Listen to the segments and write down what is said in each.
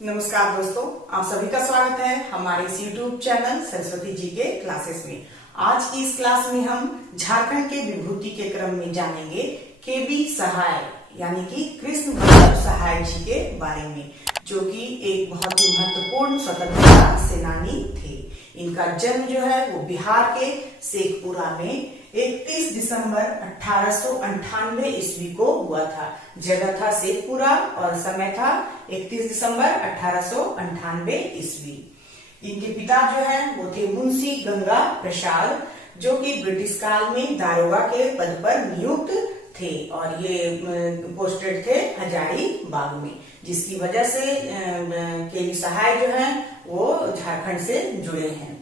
नमस्कार दोस्तों, आप सभी का स्वागत है हमारे इस YouTube चैनल सरस्वती जी के क्लासेस में। आज की इस क्लास में हम झारखंड के विभूति के क्रम में जानेंगे केबी सहाय यानी कि कृष्ण वल्लभ सहाय जी के बारे में, जो कि एक बहुत ही महत्वपूर्ण स्वतंत्रता सेनानी थे। इनका जन्म जो है वो बिहार के शेखपुरा में 31 दिसंबर 1898 ईस्वी को हुआ था। जगह था शेखपुरा और समय था 31 दिसंबर 1898 ईस्वी। इनके पिता जो है वो थे मुंशी गंगा प्रसाद, जो कि ब्रिटिश काल में दारोगा के पद पर नियुक्त थे और ये पोस्टेड थे हजारीबाग में, जिसकी वजह से केबी सहाय जो है वो झारखंड से जुड़े हैं।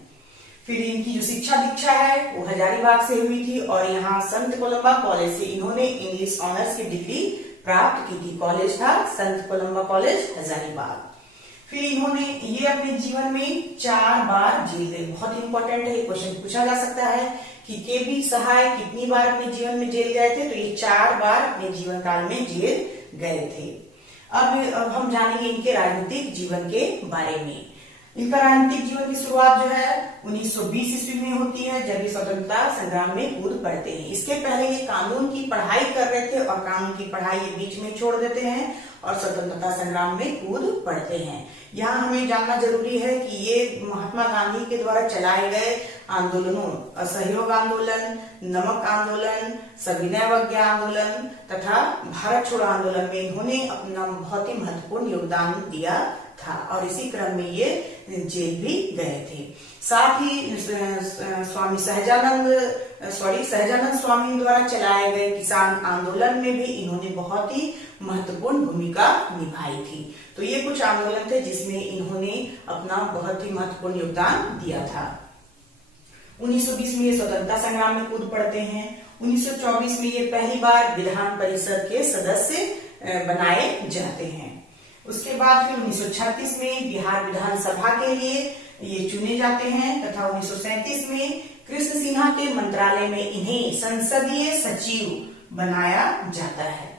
फिर इनकी जो शिक्षा दीक्षा है वो हजारीबाग से हुई थी और यहाँ संत कोलंबा कॉलेज से इन्होंने इंग्लिश ऑनर्स की डिग्री प्राप्त की थी। कॉलेज था संत कोलंबा कॉलेज हजारीबाग। फिर इन्होंने ये अपने जीवन में 4 बार जेल गए। बहुत इंपॉर्टेंट है, ये क्वेश्चन पूछा जा सकता है कि केबी सहाय कितनी बार अपने जीवन में जेल गए थे, तो ये 4 बार अपने जीवन काल में जेल गए थे। अब हम जानेंगे इनके राजनीतिक जीवन के बारे में। इनका राजनीतिक जीवन की शुरुआत जो है 1920 ईस्वी में होती है, जब ये स्वतंत्रता संग्राम में कूद पड़ते हैं। इसके पहले ये कानून की पढ़ाई कर रहे थे और कानून की पढ़ाई ये बीच में छोड़ देते हैं और स्वतंत्रता संग्राम में कूद पड़ते हैं। यहाँ हमें जानना जरूरी है कि ये महात्मा गांधी के द्वारा चलाए गए आंदोलनों, असहयोग आंदोलन, नमक आंदोलन, सविनय अवज्ञा आंदोलन तथा भारत छोड़ो आंदोलन में इन्होंने अपना बहुत ही महत्वपूर्ण योगदान दिया था और इसी क्रम में ये जेल भी गए थे। साथ ही स्वामी सहजानंद स्वामी द्वारा चलाए गए किसान आंदोलन में भी इन्होंने बहुत ही महत्वपूर्ण भूमिका निभाई थी। तो ये कुछ आंदोलन थे जिसमें इन्होंने अपना बहुत ही महत्वपूर्ण योगदान दिया था। 1920 में ये स्वतंत्रता संग्राम में कूद पड़ते हैं। 1924 में ये पहली बार विधान परिषद के सदस्य बनाए जाते हैं। उसके बाद फिर 1936 में बिहार विधानसभा के लिए ये चुने जाते हैं तथा 1937 में कृष्ण सिन्हा के मंत्रालय में इन्हें संसदीय सचिव बनाया जाता है।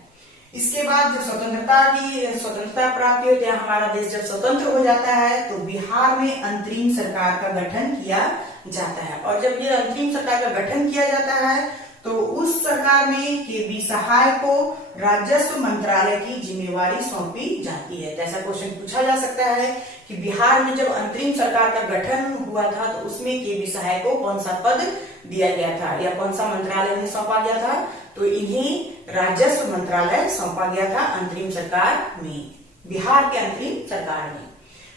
इसके बाद जब स्वतंत्रता प्राप्ति होती है, हमारा देश जब स्वतंत्र हो जाता है तो बिहार में अंतरिम सरकार का गठन किया जाता है और जब ये अंतरिम सरकार का गठन किया जाता है तो उस सरकार में केबी सहाय को राजस्व मंत्रालय की जिम्मेवारी सौंपी जाती है। ऐसा क्वेश्चन पूछा जा सकता है कि बिहार में जब अंतरिम सरकार का गठन हुआ था तो उसमें केबी सहाय को कौन सा पद दिया गया था या कौन सा मंत्रालय में सौंपा गया था, तो इन्हें राजस्व मंत्रालय सौंपा गया था अंतरिम सरकार में, बिहार के अंतरिम सरकार में।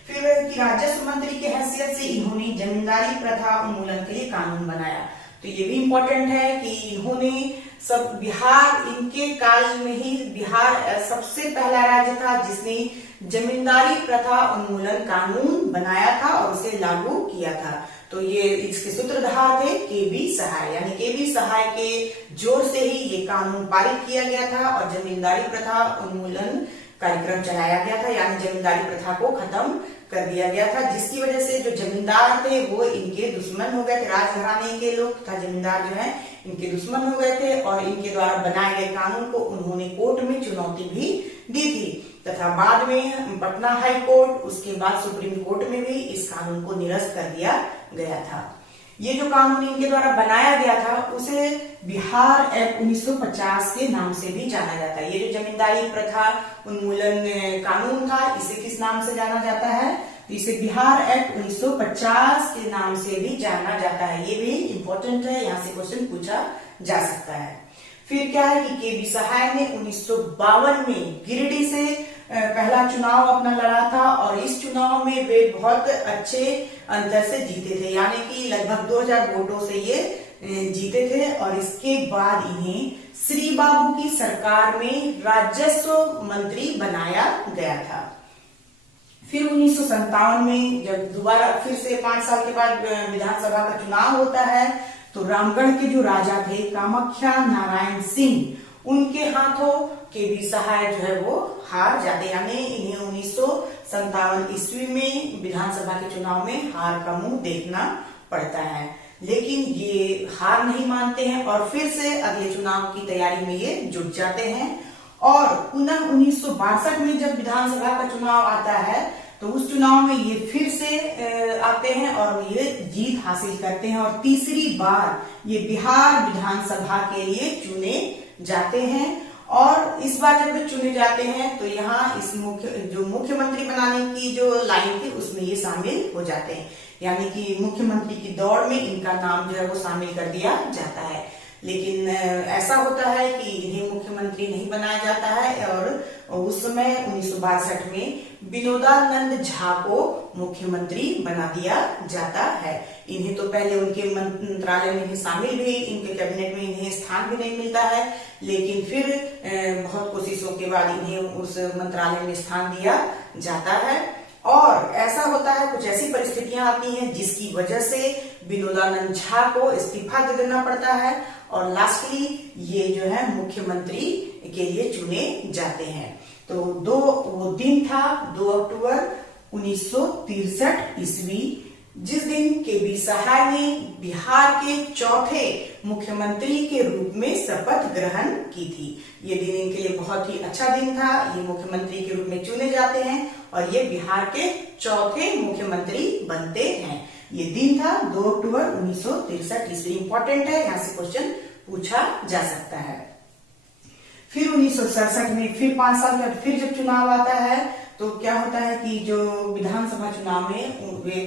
फिर की राजस्व मंत्री की हैसियत से इन्होंने जमींदारी प्रथा उन्मूलन के लिए कानून बनाया। तो ये भी इम्पोर्टेंट है कि इन्होंने बिहार, इनके काल में ही बिहार सबसे पहला राज्य था जिसने जमींदारी प्रथा उन्मूलन कानून बनाया था और उसे लागू किया था। तो ये इसके सूत्रधार थे केबी सहाय, यानी केबी सहाय के जोर से ही ये कानून पारित किया गया था और जमींदारी प्रथा उन्मूलन कार्यक्रम चलाया गया था, यानी जमींदारी प्रथा को खत्म कर दिया गया था, जिसकी वजह से जो जमींदार थे वो इनके दुश्मन हो गए थे। राजघराने के लोग तथा जमींदार जो है इनके दुश्मन हो गए थे और इनके द्वारा बनाए गए कानून को उन्होंने कोर्ट में चुनौती भी दी थी तथा बाद में पटना हाई कोर्ट, उसके बाद सुप्रीम कोर्ट में भी इस कानून को निरस्त कर दिया गया था। ये जो कानून इनके द्वारा बनाया गया था उसे बिहार एक्ट 1950 के नाम से भी जाना जाता है। ये जो जमींदारी प्रथा उन्मूलन कानून था इसे किस नाम से जाना जाता है, तो इसे बिहार एक्ट 1950 के नाम से भी जाना जाता है। ये भी इम्पोर्टेंट है, यहाँ से क्वेश्चन पूछा जा सकता है। फिर क्या है कि केबी सहाय ने 1952 में गिरिडीह से पहला चुनाव अपना लड़ा था और इस चुनाव में वे बहुत अच्छे अंतर से जीते थे, यानी कि लगभग 2000 वोटों से ये जीते थे और इसके बाद इन्हें श्री बाबू की सरकार में राजस्व मंत्री बनाया गया था। फिर 1957 में जब दोबारा फिर से 5 साल के बाद विधानसभा का चुनाव होता है तो रामगढ़ के जो राजा थे कामाख्या नारायण सिंह, उनके हाथों केबी सहाय जो है वो हार जाते, यानी इन्हें 1957 ईस्वी में विधानसभा के चुनाव में हार का मुंह देखना पड़ता है। लेकिन ये हार नहीं मानते हैं और फिर से अगले चुनाव की तैयारी में ये जुट जाते हैं और पुनः 1962 में जब विधानसभा का चुनाव आता है तो उस चुनाव में ये फिर से आते हैं और ये जीत हासिल करते हैं और तीसरी बार ये बिहार विधानसभा के लिए चुने जाते हैं। और इस बार जब वे चुने जाते हैं तो यहाँ इस मुख्यमंत्री बनाने की जो लाइन थी उसमें ये शामिल हो जाते हैं, यानी कि मुख्यमंत्री की दौड़ में इनका नाम जो है वो शामिल कर दिया जाता है। लेकिन ऐसा होता है कि इन्हें मुख्यमंत्री नहीं बनाया जाता है और उस समय 1962 में विनोदानंद झा को मुख्यमंत्री बना दिया जाता है। इन्हें तो पहले उनके मंत्रालय में शामिल भी, इनके कैबिनेट में इन्हें स्थान भी नहीं मिलता है, लेकिन फिर बहुत कोशिशों के बाद इन्हें उस मंत्रालय में स्थान दिया जाता है। और ऐसा होता है, कुछ ऐसी परिस्थितियां आती हैं जिसकी वजह से विनोदानंद झा को इस्तीफा दे देना पड़ता है और लास्टली ये जो है मुख्यमंत्री के लिए चुने जाते हैं। तो वो दिन था 2 अक्टूबर 1963 ईस्वी, जिस दिन केबी सहाय ने बिहार के चौथे मुख्यमंत्री के रूप में शपथ ग्रहण की थी। ये दिन इनके लिए बहुत ही अच्छा दिन था, ये मुख्यमंत्री के रूप में चुने जाते हैं और ये बिहार के चौथे मुख्यमंत्री बनते हैं। ये दिन था 2 अक्टूबर 1963 ईस्वी। इंपॉर्टेंट है, यहाँ से क्वेश्चन पूछा जा सकता है। फिर 1967 में फिर 5 साल बाद फिर जब चुनाव आता है तो क्या होता है कि जो विधानसभा चुनाव में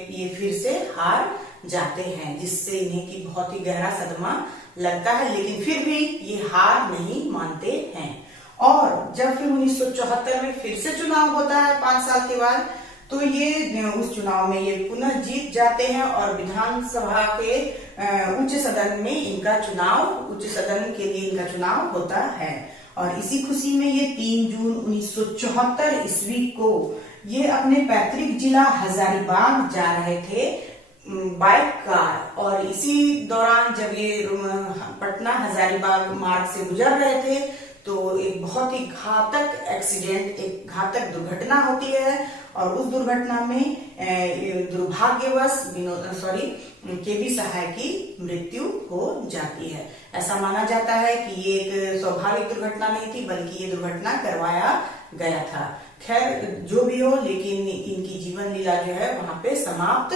ये फिर से हार जाते हैं, जिससे इन्हें की बहुत ही गहरा सदमा लगता है, लेकिन फिर भी ये हार नहीं मानते हैं। और जब फिर 1974 में फिर से चुनाव होता है 5 साल के बाद, तो ये उस चुनाव में ये पुनः जीत जाते हैं और विधानसभा के उच्च सदन में इनका चुनाव, उच्च सदन के लिए इनका चुनाव होता है। और इसी खुशी में ये 3 जून 1974 ईस्वी को ये अपने पैतृक जिला हजारीबाग जा रहे थे बाय कार, और इसी दौरान जब ये पटना हजारीबाग मार्ग से गुजर रहे थे तो एक बहुत ही घातक एक्सीडेंट, एक घातक दुर्घटना होती है और उस दुर्घटना में दुर्भाग्यवश केबी सहाय की मृत्यु हो जाती है। ऐसा माना जाता है कि ये एक स्वाभाविक दुर्घटना नहीं थी, बल्कि ये दुर्घटना करवाया गया था। खैर जो भी हो, लेकिन इनकी जीवन लीला जो है वहां पे समाप्त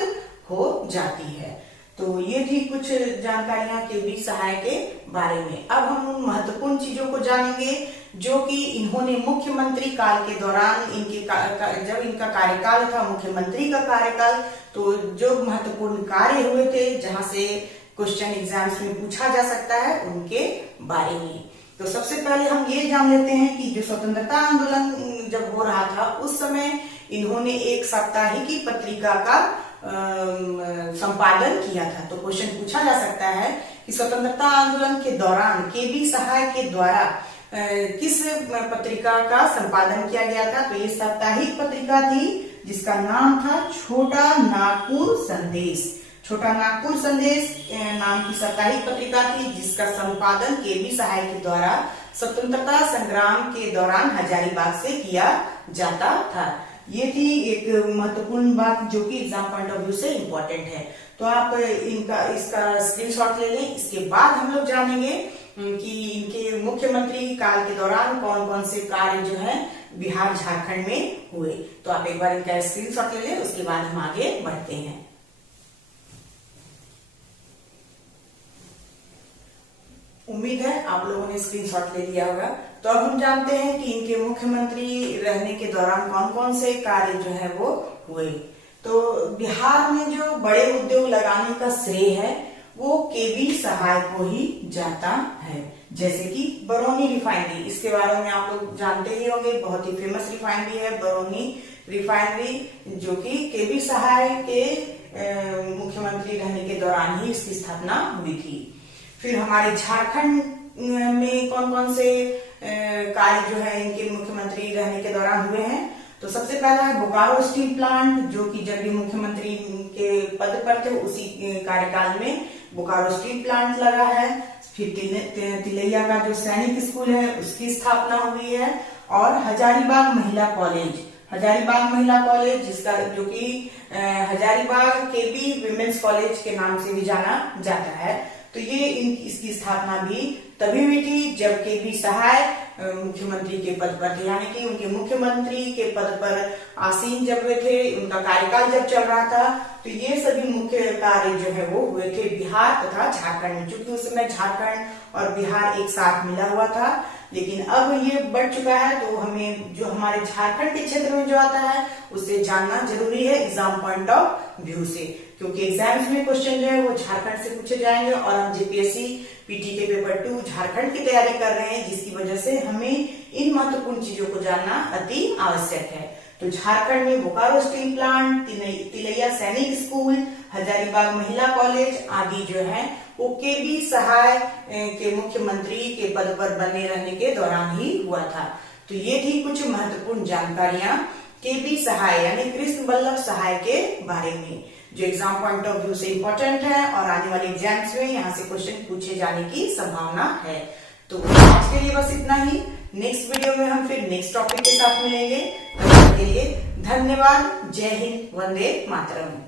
हो जाती है। तो ये थी कुछ जानकारियां केबी सहाय के बारे में। अब हम उन महत्वपूर्ण चीजों को जानेंगे जो कि इन्होंने मुख्यमंत्री काल के दौरान, जब इनका कार्यकाल था, मुख्यमंत्री का कार्यकाल, तो जो महत्वपूर्ण कार्य हुए थे जहां से क्वेश्चन एग्जाम्स में पूछा जा सकता है, उनके बारे में। तो सबसे पहले हम ये जान लेते हैं कि जो स्वतंत्रता आंदोलन जब हो रहा था उस समय इन्होंने एक साप्ताहिकी पत्रिका का संपादन किया था। तो क्वेश्चन पूछा जा सकता है कि स्वतंत्रता आंदोलन के दौरान केबी सहाय के द्वारा किस पत्रिका का संपादन किया गया था। तो ये साप्ताहिक पत्रिका थी जिसका नाम था छोटा नागपुर संदेश। छोटा नागपुर संदेश नाम की साप्ताहिक पत्रिका थी जिसका संपादन केबी सहाय के द्वारा स्वतंत्रता संग्राम के दौरान हजारीबाग से किया जाता था। ये थी एक महत्वपूर्ण बात जो कि एग्जाम पॉइंट ऑफ व्यू से इम्पोर्टेंट है। तो आप इसका स्क्रीनशॉट ले लें। इसके बाद हम लोग जानेंगे कि इनके मुख्यमंत्री काल के दौरान कौन कौन से कार्य जो है बिहार झारखंड में हुए। तो आप एक बार इनका स्क्रीनशॉट ले लें, उसके बाद हम आगे बढ़ते हैं। उम्मीद है आप लोगों ने स्क्रीनशॉट ले लिया होगा। तो अब हम जानते हैं कि इनके मुख्यमंत्री रहने के दौरान कौन कौन से कार्य जो है वो हुए। तो बिहार में जो बड़े उद्योग लगाने का श्रेय है वो केबी सहाय को ही जाता है, जैसे कि बरौनी रिफाइनरी। इसके बारे में आप लोग जानते ही होंगे, बहुत ही फेमस रिफाइनरी है बरौनी रिफाइनरी, जो कि केबी सहाय के मुख्यमंत्री रहने के दौरान ही इसकी स्थापना हुई थी। फिर हमारे झारखंड में कौन कौन से कार्य जो है इनके मुख्यमंत्री रहने के दौरान हुए हैं। तो सबसे पहला है बोकारो स्टील प्लांट, जो कि जब भी मुख्यमंत्री के पद पर थे उसी कार्यकाल में बोकारो स्टील प्लांट लगा है। फिर तिलैया का जो सैनिक स्कूल है उसकी स्थापना हुई है। और हजारीबाग महिला कॉलेज जिसका जो कि हजारीबाग केबी विमेंस कॉलेज के नाम से भी जाना जाता है। तो ये इसकी स्थापना भी तभी हुई थी जब केबी सहाय मुख्यमंत्री के पद पर थे, यानी कि उनके मुख्यमंत्री के पद पर आसीन जब हुए थे, उनका कार्यकाल जब चल रहा था, तो ये सभी मुख्य कार्य जो है वो हुए थे बिहार तथा झारखंड में। चूंकि उस समय झारखंड और बिहार एक साथ मिला हुआ था, लेकिन अब ये बढ़ चुका है, तो हमें जो हमारे झारखंड के क्षेत्र में जो आता है उसे जानना जरूरी है एग्जाम पॉइंट ऑफ व्यू से, क्योंकि एग्जाम्स में क्वेश्चन जो है वो झारखंड से पूछे जाएंगे और हम जेपीएससी पीटी के पेपर 2 झारखंड की तैयारी कर रहे हैं, जिसकी वजह से हमें इन महत्वपूर्ण चीजों को जानना अति आवश्यक है। तो झारखंड में बोकारो स्टील प्लांट, तिलैया सैनिक स्कूल, हजारीबाग महिला कॉलेज आदि जो है वो केबी सहाय के मुख्यमंत्री के पद पर बने रहने के दौरान ही हुआ था। तो ये थी कुछ महत्वपूर्ण जानकारियां केबी सहाय यानी कृष्ण वल्लभ सहाय के बारे में, जो एग्जाम पॉइंट ऑफ व्यू से इंपॉर्टेंट है और आने वाले एग्जाम्स में यहाँ से क्वेश्चन पूछे जाने की संभावना है। तो आज के लिए बस इतना ही। नेक्स्ट वीडियो में हम फिर नेक्स्ट टॉपिक के साथ मिलेंगे। तब तक के लिए धन्यवाद। जय हिंद, वंदे मातरम।